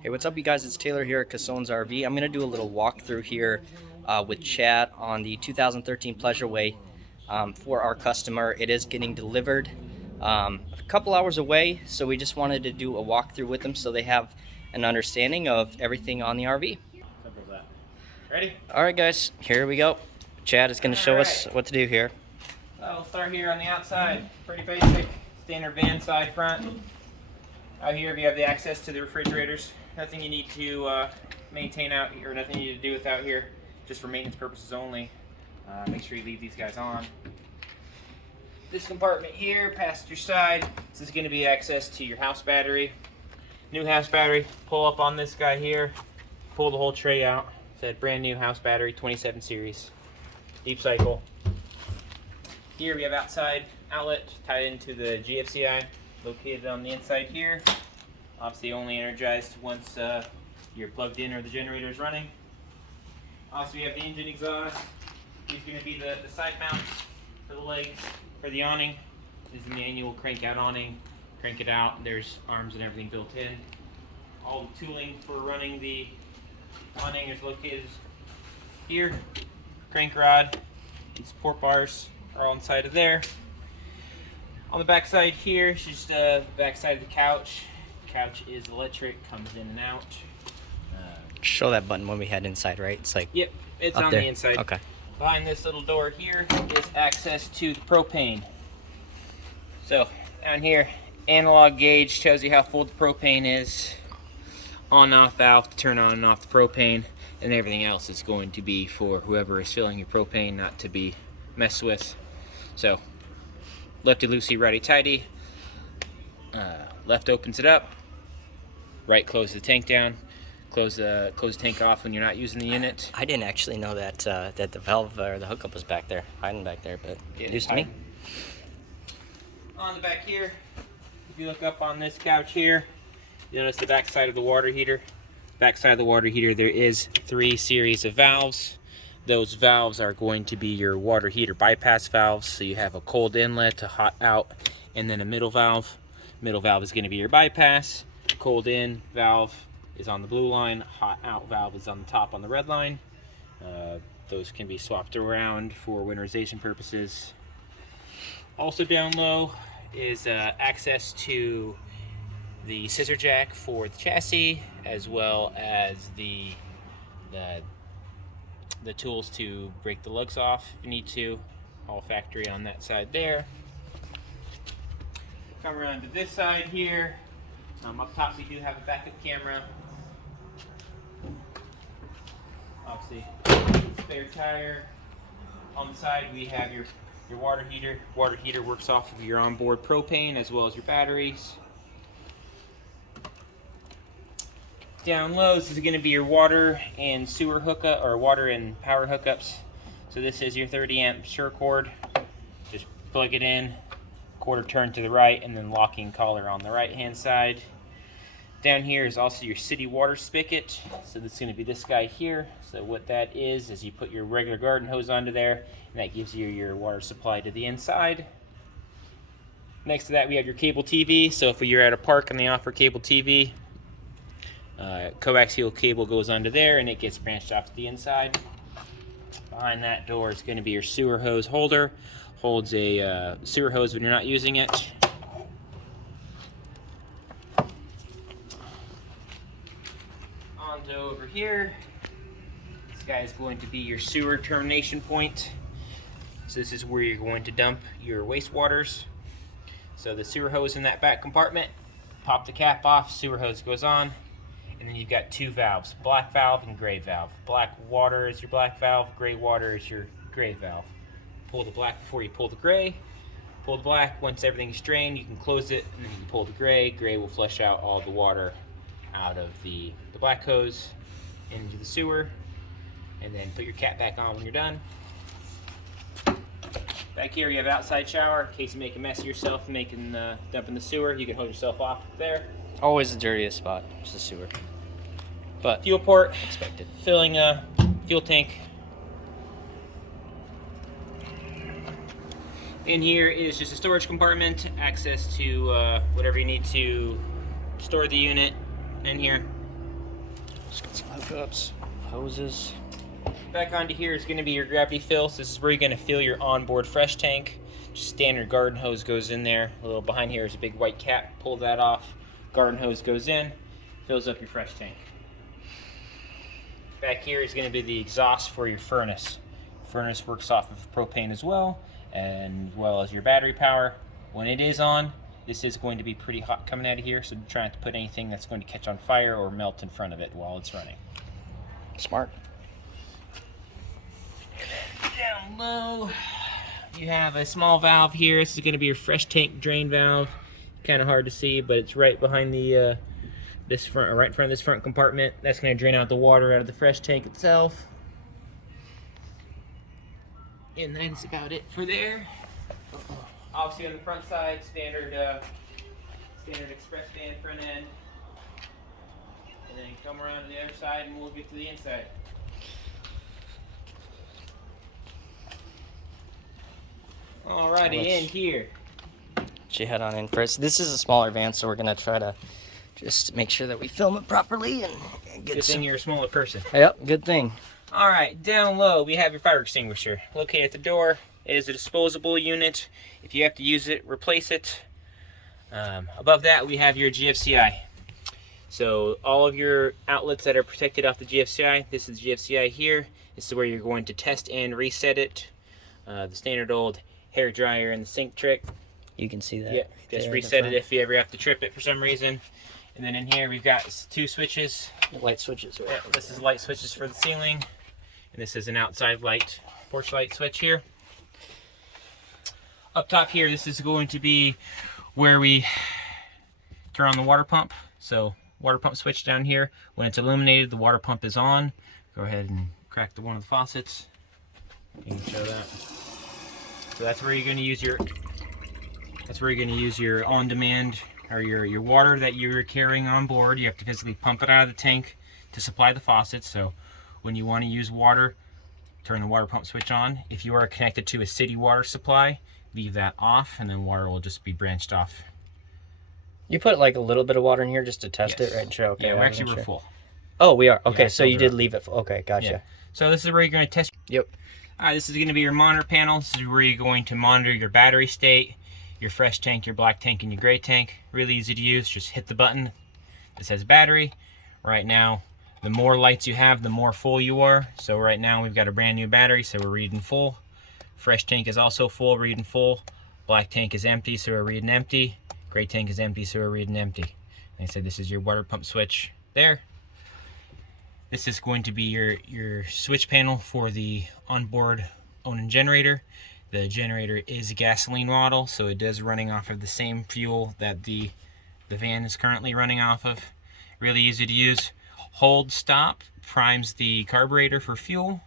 Hey, what's up, you guys? It's Taylor here at cassonesrv. I'm going to do a little walkthrough here with Chad on the 2013 Pleasureway for our customer. It is getting delivered a couple hours away, so we just wanted to do a walkthrough with them so they have an understanding of everything on the RV. Simple as that. Ready? All right, guys, here we go. Chad is going to show us what to do here. We'll start here on the outside. Pretty basic, standard van side front. Out here, you have the access to the refrigerators. Nothing you need to maintain out here, nothing you need to do with out here, just for maintenance purposes only. Make sure you leave these guys on. This compartment here, passenger side, this is going to be access to your house battery. New house battery, pull up on this guy here, pull the whole tray out. It's that brand new house battery, 27 series, deep cycle. Here we have outside outlet tied into the GFCI, located on the inside here. Obviously only energized once you're plugged in or the generator is running. Also we have the engine exhaust. These are going to be the side mounts for the legs, for the awning. This is the manual crank out awning. Crank it out, there's arms and everything built in. All the tooling for running the awning is located here. Crank rod, these support bars are all inside of there. On the back side here, it's just the back side of the couch. Couch is electric, comes in and out. Show that button when we head inside, right? It's like Yep, it's up on there. the inside. Okay. Behind this little door here is access to the propane. So down here, analog gauge shows you how full the propane is. On and off valve to turn on and off the propane, and everything else is going to be for whoever is filling your propane, not to be messed with. So lefty loosey, righty tighty. Left opens it up. Right closes the tank down. Close the tank off when you're not using the unit. I didn't actually know that that the valve or the hookup was back there, hiding back there, but Yeah, news to me. On the back here, if you look up on this couch here, you notice the back side of the water heater. Back side of the water heater, there is 3 series of valves. Those valves are going to be your water heater bypass valves. So you have a cold inlet, a hot out, and then a middle valve. Middle valve is going to be your bypass. Cold in valve is on the blue line. Hot out valve is on the top on the red line. Those can be swapped around for winterization purposes. Also down low is access to the scissor jack for the chassis, as well as the tools to break the lugs off if you need to. All factory on that side there. Come around to this side here. Up top we do have a backup camera. Obviously, spare tire. On the side we have your water heater. Water heater works off of your onboard propane as well as your batteries. Down low, this is going to be your water and sewer hookup, or water and power hookups. So this is your 30 amp Sure cord. Just plug it in, quarter turn to the right, and then locking collar on the right hand side. Down here is also your city water spigot. So that's going to be this guy here. So what that is you put your regular garden hose onto there, and that gives you your water supply to the inside. Next to that we have your cable TV. So if you're at a park and they offer cable TV, coaxial cable goes under there and it gets branched off to the inside. Behind that door is going to be your sewer hose holder. Holds a sewer hose when you're not using it. On to over here. This guy is going to be your sewer termination point. So this is where you're going to dump your wastewaters. So the sewer hose in that back compartment, pop the cap off, sewer hose goes on. And then you've got 2 valves, black valve and gray valve. Black water is your black valve, gray water is your gray valve. Pull the black before you pull the gray. Pull the black. Once everything's drained, you can close it, and then you can pull the gray. Gray will flush out all the water out of the black hose into the sewer. And then put your cap back on when you're done. Back here you have outside shower. In case you make a mess of yourself dumping the sewer, you can hold yourself off there. Always the dirtiest spot, is the sewer. But Fuel port, expected. filling a fuel tank. In here is just a storage compartment, access to whatever you need to store the unit in here. Just got some hookups, hoses. Back onto here is going to be your gravity fill. So this is where you're going to fill your onboard fresh tank. Just standard garden hose goes in there. A little behind here is a big white cap. Pull that off. Garden hose goes in, fills up your fresh tank. Back here is going to be the exhaust for your furnace. Furnace works off of propane as well as your battery power. When it is on, this is going to be pretty hot coming out of here, so try not to put anything that's going to catch on fire or melt in front of it while it's running. Smart. Down low, you have a small valve here. This is going to be your fresh tank drain valve. Kind of hard to see, but it's right behind the right in front of this front compartment. That's going to drain out the water out of the fresh tank itself. And that's about it for there. Obviously on the front side, standard express fan front end. And then come around to the other side and we'll get to the inside. Alrighty, in here. She head on in first. This is a smaller van, so we're gonna try to just make sure that we film it properly and get Good thing you're a smaller person. Yep, good thing. Alright, down low we have your fire extinguisher. Located at the door. It is a disposable unit. If you have to use it, replace it. Above that we have your GFCI. So all of your outlets that are protected off the GFCI, this is the GFCI here. This is where you're going to test and reset it. The standard old hair dryer and the sink trick. You can see that. Yeah, right just there reset it if you ever have to trip it for some reason. And then in here we've got 2 switches. Light switches. Right? Yeah, this is light switches for the ceiling. And this is an outside light, porch light switch here. Up top here, this is going to be where we turn on the water pump. So water pump switch down here. When it's illuminated, the water pump is on. Go ahead and crack one of the faucets. You can show that. So that's where you're going to use your on-demand or your water that you're carrying on board. You have to physically pump it out of the tank to supply the faucets. So when you want to use water, turn the water pump switch on. If you are connected to a city water supply, leave that off and then water will just be branched off. You put like a little bit of water in here just to test it, right? And show. Okay, yeah, we're full. Oh, we are. Okay, Yeah, so you did leave it full. Okay, gotcha. Yeah. So this is where you're going to test. Yep. This is going to be your monitor panel. This is where you're going to monitor your battery state, your fresh tank, your black tank, and your gray tank. Really easy to use. Just hit the button that says battery. Right now, the more lights you have, the more full you are. So right now we've got a brand new battery, so we're reading full. Fresh tank is also full, reading full. Black tank is empty, so we're reading empty. Gray tank is empty, so we're reading empty. Like I said, this is your water pump switch there. This is going to be your switch panel for the onboard Onan generator. The generator is a gasoline model, so it does running off of the same fuel that the van is currently running off of. Really easy to use. Hold stop primes the carburetor for fuel.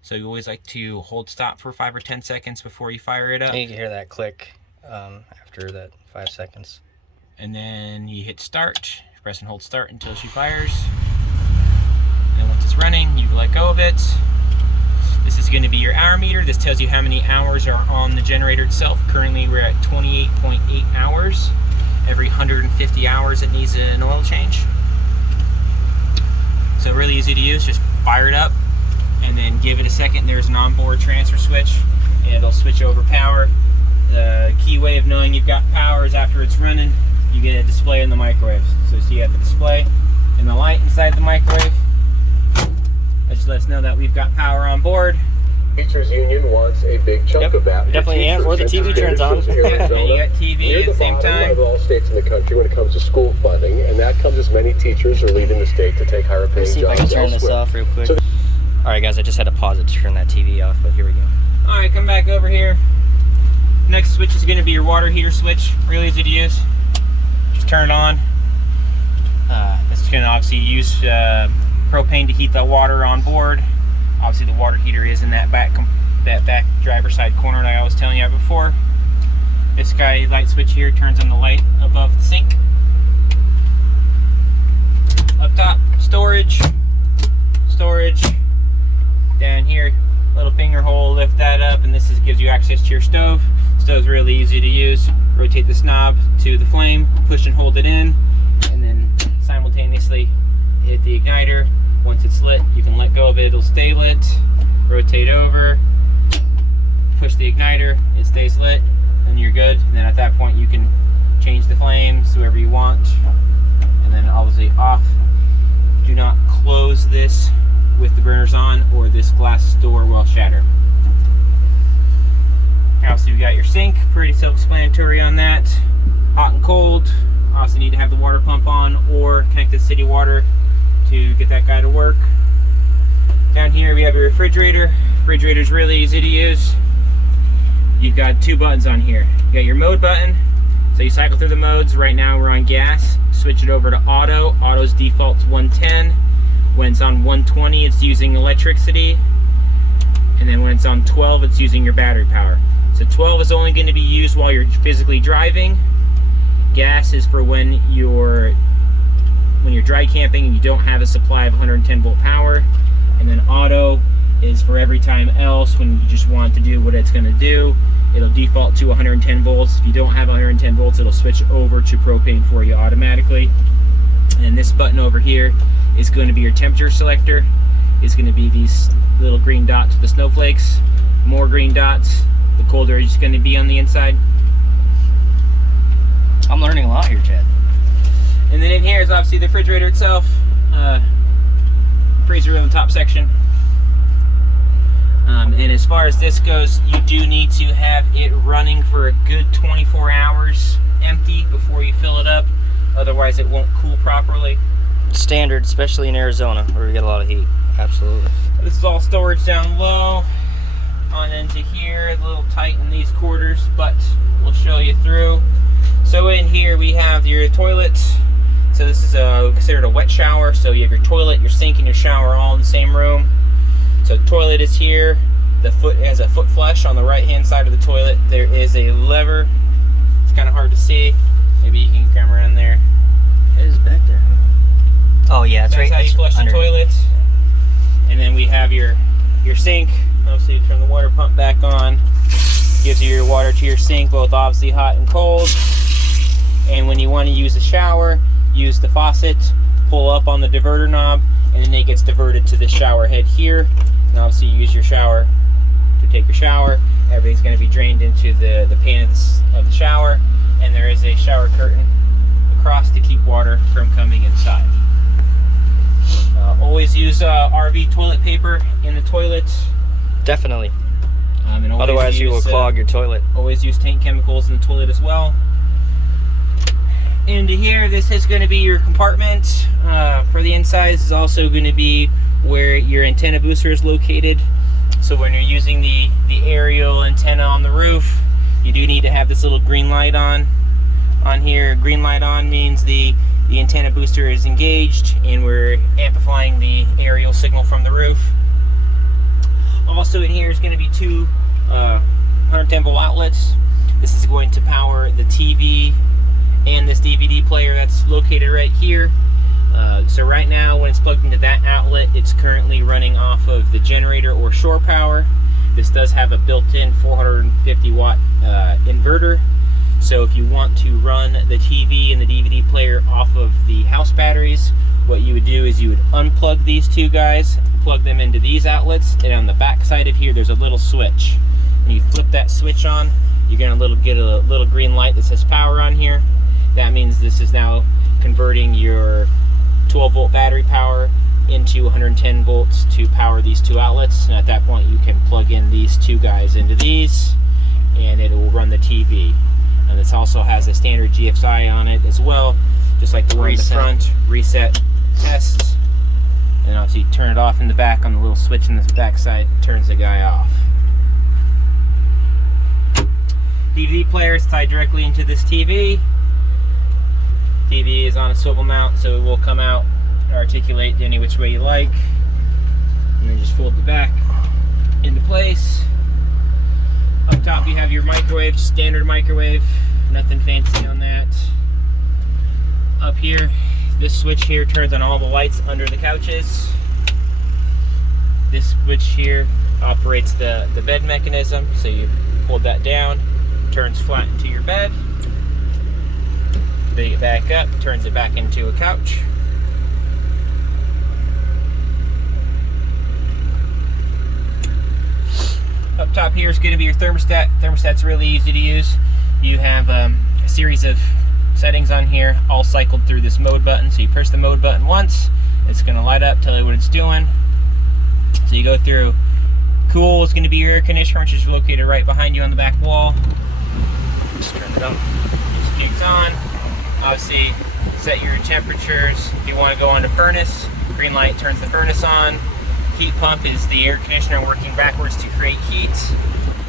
So you always like to hold stop for 5 or 10 seconds before you fire it up. You can hear that click after that 5 seconds. And then you hit start. Press and hold start until she fires. And once it's running, you let go of it. This is going to be your hour meter. This tells you how many hours are on the generator itself. Currently we're at 28.8 hours. Every 150 hours it needs an oil change. So really easy to use. Just fire it up and then give it a second. There's an onboard transfer switch and it'll switch over power. The key way of knowing you've got power is after it's running, you get a display in the microwave. So see, you have the display and the light inside the microwave. That just lets us know that we've got power on board. Teachers Union wants a big chunk of that. Definitely, yeah, or the TV turns on. Yeah, and you got TV at the same time. Of all states in the country when it comes to school funding, and that comes as many teachers are leaving the state to take higher paying Let's see if I jobs can turn this elsewhere. off real quick. Alright guys, I just had to pause it to turn that TV off, but here we go. Alright, come back over here. Next switch is going to be your water heater switch. Really easy to use. Just turn it on. This is going to obviously use propane to heat the water on board. Obviously the water heater is in that back driver's side corner that I was telling you about before. This guy light switch here turns on the light above the sink. Up top, storage. Down here, little finger hole, lift that up, and this gives you access to your stove. Stove's really easy to use. Rotate this knob to the flame, push and hold it in, and then simultaneously hit hit the igniter. Once it's lit, you can let go of it, it'll stay lit. Rotate over, push the igniter, it stays lit, and you're good. And then at that point you can change the flames to wherever you want. And then obviously off. Do not close this with the burners on, or this glass door will shatter. Also, you got your sink, pretty self-explanatory on that. Hot and cold. Also need to have the water pump on or connect to city water to get that guy to work. Down here we have your refrigerator. Refrigerator's really easy to use. You've got two buttons on here. You got your mode button, so you cycle through the modes. Right now we're on gas. Switch it over to auto. Auto's default to 110. When it's on 120, it's using electricity. And then when it's on 12, it's using your battery power. So 12 is only going to be used while you're physically driving. Gas is for when you're dry camping and you don't have a supply of 110 volt power. And then auto is for every time else when you just want to do what it's going to do. It'll default to 110 volts. If you don't have 110 volts, it'll switch over to propane for you automatically. And this button over here is going to be your temperature selector. It's going to be these little green dots with the snowflakes. More green dots, the colder it's going to be on the inside. I'm learning a lot here, Chad. And then in here is obviously the refrigerator itself. Freezer in the top section. And as far as this goes, you do need to have it running for a good 24 hours empty before you fill it up. Otherwise it won't cool properly. Standard, especially in Arizona where we get a lot of heat. Absolutely. This is all storage down low. On into here, a little tight in these quarters, but we'll show you through. So in here we have your toilet. So this is considered a wet shower. So you have your toilet, your sink, and your shower all in the same room. So toilet is here. The foot has a foot flush on the right hand side of the toilet. There is a lever. It's kind of hard to see. Maybe you can come around there. It is back there. Oh yeah, it's That's right. how you flush under. the toilet. And then we have your sink. Obviously, you turn the water pump back on. Gives you your water to your sink, both obviously hot and cold. And when you want to use the shower, use the faucet, pull up on the diverter knob, and then it gets diverted to the shower head here. And obviously, you use your shower to take your shower. Everything's going to be drained into the pan of the shower, and there is a shower curtain across to keep water from coming inside. Always use RV toilet paper in the toilet. Definitely. And Otherwise, you will clog your toilet. Always use tank chemicals in the toilet as well. Into here, this is going to be your compartment. For the inside, this is also going to be where your antenna booster is located. So when you're using the aerial antenna on the roof, you do need to have this little green light on here. Green light on means the antenna booster is engaged and we're amplifying the aerial signal from the roof. Also in here is going to be two 110 volt outlets. This is going to power the TV and this DVD player that's located right here. So right now when it's plugged into that outlet, it's currently running off of the generator or shore power. This does have a built-in 450 watt inverter. So if you want to run the TV and the DVD player off of the house batteries, what you would do is you would unplug these two guys, plug them into these outlets, and on the back side of here there's a little switch. When you flip that switch on, you're going to get a little green light that says power on here. That means this is now converting your 12 volt battery power into 110 volts to power these two outlets, and at that point you can plug in these two guys into these and it will run the TV. And this also has a standard GFI on it as well, just like the one in the front. Reset, test, and obviously turn it off in the back on the little switch in the back side, turns the guy off. DVD player is tied directly into this TV. TV is on a swivel mount, so it will come out and articulate any which way you like. And then just fold the back into place. Up top you have your microwave, standard microwave, nothing fancy on that. Up here, this switch here turns on all the lights under the couches. This switch here operates the bed mechanism, so you hold that down, turns flat into your bed. Bring it back up, turns it back into a couch. top here is going to be your thermostat. Thermostat's really easy to use. You have a series of settings on here, all cycled through this mode button. So you press the mode button once, it's going to light up, tell you what it's doing. So you go through. Cool is going to be your air conditioner, which is located right behind you on the back wall. Just turn it on. Just kicks on. Obviously, set your temperatures. If you want to go on to furnace, green light turns the furnace on. Heat pump is the air conditioner working backwards to create heat.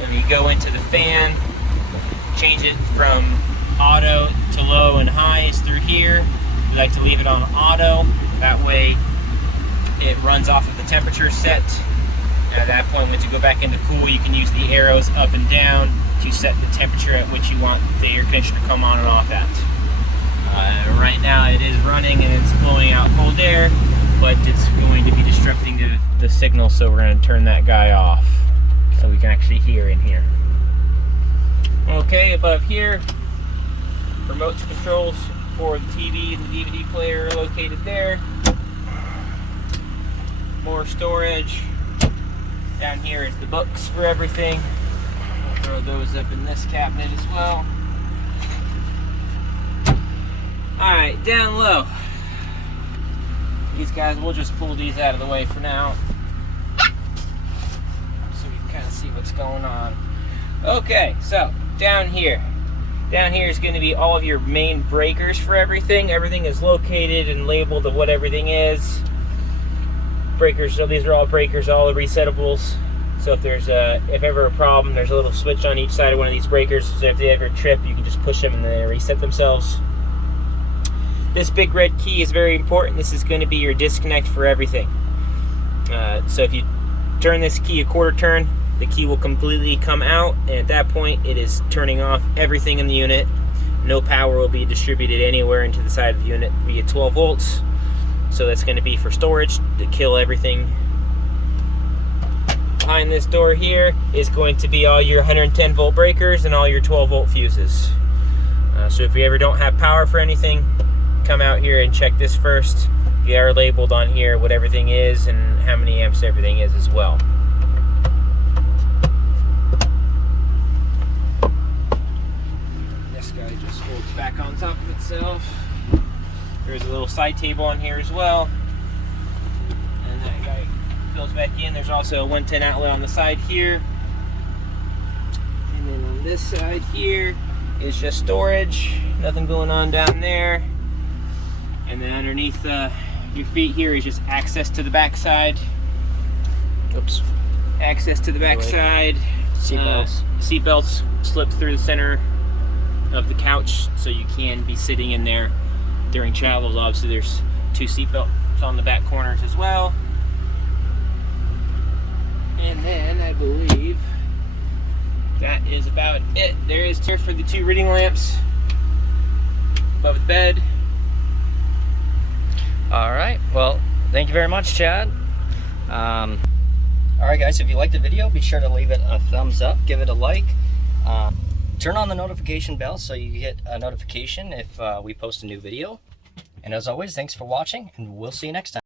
And you go into the fan, change it from auto to low and highs through here. We like to leave it on auto. That way it runs off of the temperature set. At that point, once you go back into cool, you can use the arrows up and down to set the temperature at which you want the air conditioner to come on and off at. Right now it is running and it's blowing out cold air, but it's going to be disrupting the signal, so we're going to turn that guy off so we can actually hear in here. Okay, above here, remote controls for the TV and the DVD player are located there. More storage. Down here is the books for everything. We'll throw those up in this cabinet as well. Alright, down low. These guys, we'll just pull these out of the way for now, so we can kind of see what's going on. Okay, so down here. Down here is going to be all of your main breakers for everything. Everything is located and labeled of what everything is. Breakers, so these are all breakers, all the resetables. So if there's if ever a problem, there's a little switch on each side of one of these breakers. So if they ever trip, you can just push them and they reset themselves. This big red key is very important. This is going to be your disconnect for everything. So if you turn this key a quarter turn, the key will completely come out, and at that point it is turning off everything in the unit. No power will be distributed anywhere into the side of the unit via 12 volts. So that's going to be for storage to kill everything. Behind this door here is going to be all your 110 volt breakers and all your 12 volt fuses. So if you ever don't have power for anything, come out here and check this first. They are labeled on here what everything is and how many amps everything is as well. This guy just folds back on top of itself. There's a little side table on here as well, and that guy fills back in. There's also a 110 outlet on the side here, and then on this side here is just storage. Nothing going on down there. And then underneath your feet here is just access to the back side. Oops. Access to the back side. Seatbelts. Seatbelts slip through the center of the couch, so you can be sitting in there during travels. Obviously there's 2 seatbelts on the back corners as well. And then I believe that is about it. There is here for the 2 reading lamps above the bed. All right, well, thank you very much, Chad. All right, guys, if you liked the video, be sure to leave it a thumbs up, give it a like. Turn on the notification bell so you get a notification if we post a new video. And as always, thanks for watching, and we'll see you next time.